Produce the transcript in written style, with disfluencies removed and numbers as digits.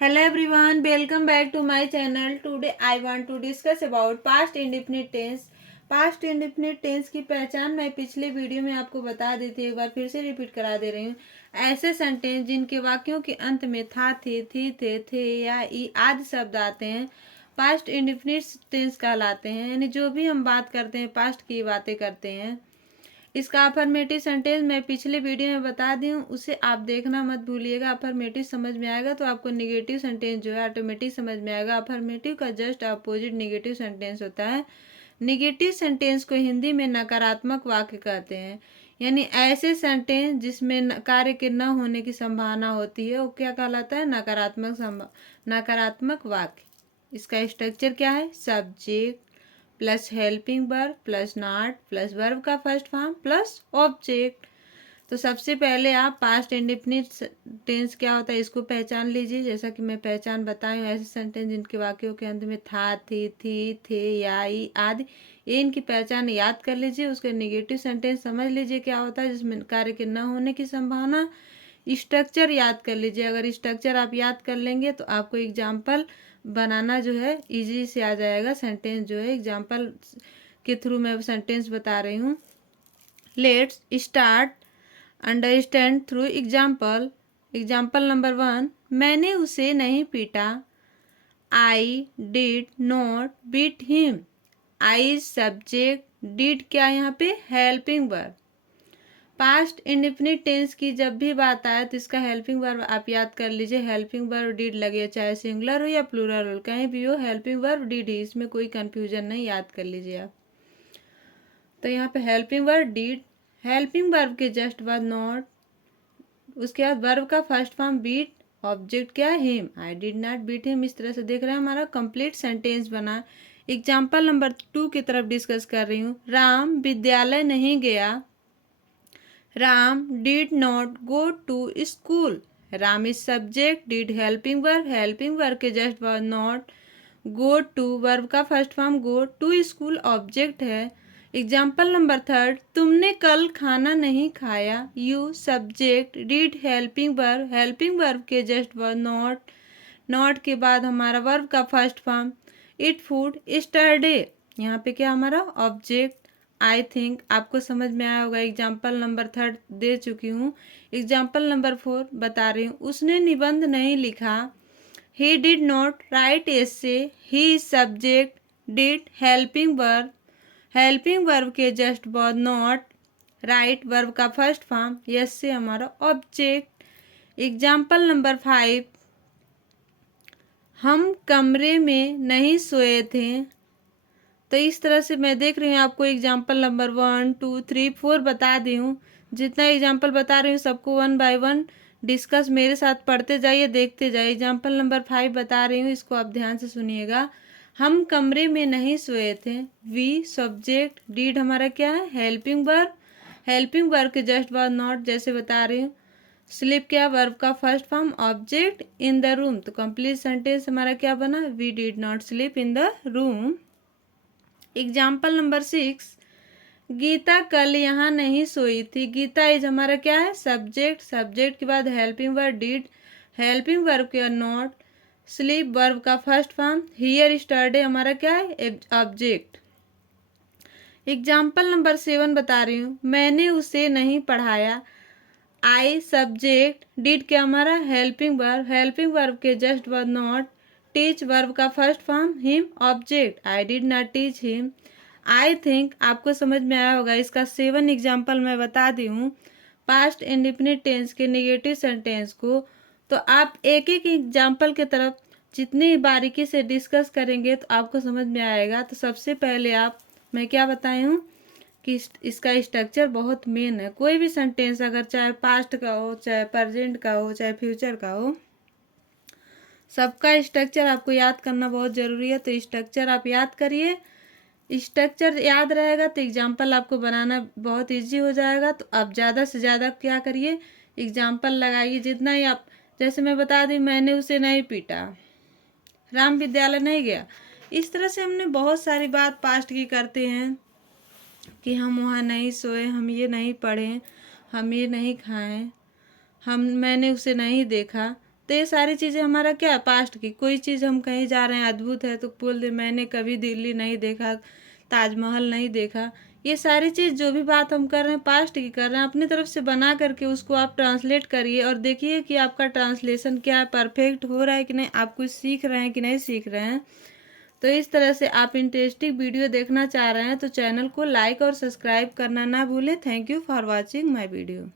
Hello everyone, welcome back to my channel. Today I want to discuss about past indefinite tense. Past indefinite tense की पहचान मैं पिछले video में आपको बता दी थी, एक बार फिर से रिपीट करा दे रही हूँ। ऐसे सेंटेंस जिनके वाक्यों के अंत में था, थी, थे या ई आदि शब्द आते हैं पास्ट इंडिफिनिट टेंस कहलाते हैं। यानी जो भी हम बात करते हैं पास्ट की बातें करते हैं। इसका अफर्मेटिव सेंटेंस मैं पिछले वीडियो में बता दी हूँ, उसे आप देखना मत भूलिएगा। अफर्मेटिव समझ में आएगा तो आपको निगेटिव सेंटेंस जो है ऑटोमेटिक समझ में आएगा। अफर्मेटिव का जस्ट अपोजिट निगेटिव सेंटेंस होता है। निगेटिव सेंटेंस को हिंदी में नकारात्मक वाक्य कहते हैं। यानी ऐसे सेंटेंस जिसमें कार्य के न होने की संभावना होती है वो क्या कहलाता है? नकारात्मक वाक्य। इसका स्ट्रक्चर क्या है? Subject plus helping verb plus not plus verb का फर्स्ट फॉर्म प्लस ऑब्जेक्ट। तो सबसे पहले आप पास्ट इंडेफिनिट टेंस क्या होता है इसको पहचान लीजिए। जैसा कि मैं पहचान बताई हूँ, ऐसे सेंटेंस जिनके वाक्यों के अंत में था, थी, थे या ई आदि, ये इनकी पहचान याद कर लीजिए। उसके निगेटिव सेंटेंस समझ लीजिए क्या होता है जिसमें कार्य के न होने की संभावना। स्ट्रक्चर याद कर लीजिए। अगर स्ट्रक्चर आप याद कर लेंगे तो आपको एग्जाम्पल बनाना जो है इजी से आ जाएगा। सेंटेंस जो है एग्जाम्पल के थ्रू मैं सेंटेंस बता रही हूँ। Let's start understand through example. Example number 1, मैंने उसे नहीं पीटा। I did not beat him. I subject, did क्या यहाँ पे? Helping verb. Past indefinite tense की जब भी बात आए तो इसका हेल्पिंग वर्ब आप याद कर लीजिए। हेल्पिंग वर्ब डिड लगे, चाहे सिंगुलर हो या प्लूरल हो, कहीं भी हो हेल्पिंग वर्ब डिड ही, इसमें कोई कंफ्यूजन नहीं, याद कर लीजिए आप। तो यहाँ पे helping verb did, helping verb के जस्ट बाद नॉट, उसके बाद वर्ब का फर्स्ट फॉर्म बीट, ऑब्जेक्ट क्या है? Him. I did not beat him. इस तरह से देख रहे हैं हमारा कंप्लीट सेंटेंस बना। एग्जाम्पल नंबर 2 की तरफ डिस्कस कर रही हूँ। राम विद्यालय नहीं गया। Ram did not go to school. Ram is subject, did helping verb के just verb not, go to verb का first form go, to school object है। एग्जाम्पल नंबर 3, तुमने कल खाना नहीं खाया। You subject, did helping verb के just verb not, not के बाद हमारा वर्ब का first form eat food yesterday, यहाँ पे क्या हमारा ऑब्जेक्ट। आई थिंक आपको समझ में आया होगा। एग्जाम्पल नंबर 3 दे चुकी हूँ। एग्जाम्पल नंबर 4 बता रही हूँ। उसने निबंध नहीं लिखा। He did not right essay. He subject, did helping verb के जस्ट बाद नॉट, राइट वर्ब का फर्स्ट फॉर्म, यस से हमारा ऑब्जेक्ट। एग्जाम्पल नंबर 5, हम कमरे में नहीं सोए थे। तो इस तरह से मैं देख रही हूँ आपको एग्जाम्पल नंबर 1, 2, 3, 4 बता दी हूँ। जितना एग्जाम्पल बता रही हूँ सबको 1 बाय 1 डिस्कस मेरे साथ पढ़ते जाइए, देखते जाइए। एग्जाम्पल नंबर 5 बता रही हूँ, इसको आप ध्यान से सुनिएगा। हम कमरे में नहीं सोए थे। वी सब्जेक्ट, डीड हमारा क्या है? हेल्पिंग वर्ब के जस्ट बाद नॉट, जैसे बता रही हूँ। स्लीप क्या? वर्ब का first form object, in the room. तो कंप्लीट सेंटेंस हमारा क्या बना? We did not sleep in the room. Example number 6, Geeta कल यहाँ नहीं सोई थी। गीता इज हमारा क्या है? सब्जेक्ट के बाद helping verb did, helping verb के नॉट, स्लीप वर्ब का फर्स्ट फॉर्म, हियर स्टरडे हमारा क्या है? ऑब्जेक्ट। एग्जाम्पल नंबर 7 बता रही हूँ। मैंने उसे नहीं पढ़ाया। आई सब्जेक्ट, डिड क्या हमारा? हेल्पिंग वर्ब के just verb not, teach verb का first form, him object. I did not teach him. I think आपको समझ में आया होगा। इसका 7 एग्जाम्पल मैं बता दी हूँ पास्ट इंडेफिनिट टेंस के नेगेटिव सेंटेंस को। तो आप एक एक एग्जाम्पल के तरफ जितनी बारीकी से डिस्कस करेंगे तो आपको समझ में आएगा। तो सबसे पहले मैं क्या बताई हूँ कि इसका स्ट्रक्चर बहुत मेन है। कोई भी सेंटेंस अगर चाहे पास्ट का हो, चाहे प्रेजेंट का हो, चाहे फ्यूचर का हो, सबका स्ट्रक्चर आपको याद करना बहुत ज़रूरी है। तो स्ट्रक्चर आप याद करिए। स्ट्रक्चर याद रहेगा तो एग्जाम्पल आपको बनाना बहुत इजी हो जाएगा। तो आप ज़्यादा से ज़्यादा क्या करिए? एग्जाम्पल लगाइए। जितना ही आप, जैसे मैं बता दी, मैंने उसे नहीं पीटा। राम विद्यालय नहीं गया। इस तरह से हमने बहुत सारी बात पास्ट की करते हैं कि हम वहाँ नहीं सोए, हम ये नहीं पढ़े, हम ये नहीं खाएं, मैंने उसे नहीं देखा। तो ये सारी चीज़ें हमारा क्या है, पास्ट की। कोई चीज़ हम कहीं जा रहे हैं अद्भुत है तो बोल दे मैंने कभी दिल्ली नहीं देखा, ताजमहल नहीं देखा। ये सारी चीज़ जो भी बात हम कर रहे हैं पास्ट की कर रहे हैं, अपनी तरफ से बना करके उसको आप ट्रांसलेट करिए और देखिए कि आपका ट्रांसलेशन क्या है, परफेक्ट हो रहा है कि नहीं, आप कुछ सीख रहे हैं कि नहीं सीख रहे हैं। तो इस तरह से आप इंटरेस्टिंग वीडियो देखना चाह रहे हैं तो चैनल को लाइक और सब्सक्राइब करना ना भूलें। Thank you for watching my video.